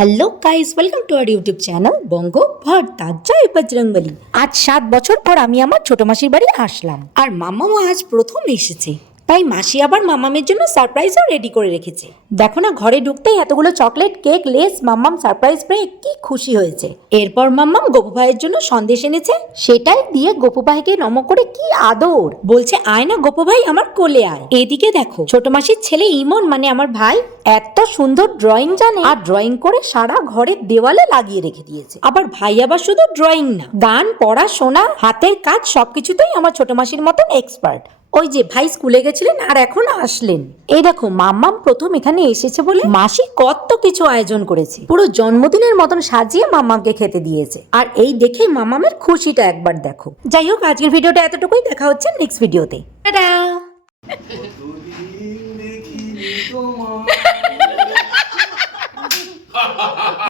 Hello guys, welcome to our YouTube channel Banga Bhorta. জয় বজরংবলী। আজ 7 বছর পর আমি আমার ছোট মাসির বাড়ি আসলাম, আর মাম্মাও আজ প্রথম এসেছে। তাই মাসি আবার মাম্মামের জন্য সারপ্রাইজও রেডি করে রেখেছে। দেখো না, ঘরে ঢুকতেই এতগুলো চকলেট, কেক, লেস। মাম্মাম সারপ্রাইজ পেয়ে কি খুশি হয়েছে। এরপর মাম্মাম গোপু ভাইয়ের জন্য সন্দেশ এনেছে, সেটাই দিয়ে গোপু ভাইকে নম করে কি আদর। বলছে, আয় না গোপু ভাই, আমার কোলে আয়। এদিকে দেখো, ছোট মাসির ছেলে ইমন মানে আমার ভাই এত সুন্দর ড্রয়িং জানে, আর ড্রয়িং করে সারা ঘরের দেওয়ালে লাগিয়ে রেখে দিয়েছে। আবার ভাই আবার শুধু ড্রয়িং না, গান, পড়াশোনা, হাতের কাজ সবকিছুতেই আমার ছোট মাসির মতন এক্সপার্ট। ওই যে ভাই স্কুলে গেছিলেন আর এখন আসলেন। এই দেখো, মাম্মাম প্রথম এখানে এসেছে বলে মাসি কত কিছু আয়োজন করেছে। পুরো জন্মদিনের মতন সাজিয়ে মাম্মামকে খেতে দিয়েছে। আর এই দেখে মাম্মামের খুশিটা একবার দেখো। যাই হোক, আজকের ভিডিওটা এতটুকুই। দেখা হচ্ছে নেক্সট ভিডিওতে। টাটা। কতদিন দেখিনি তোমায়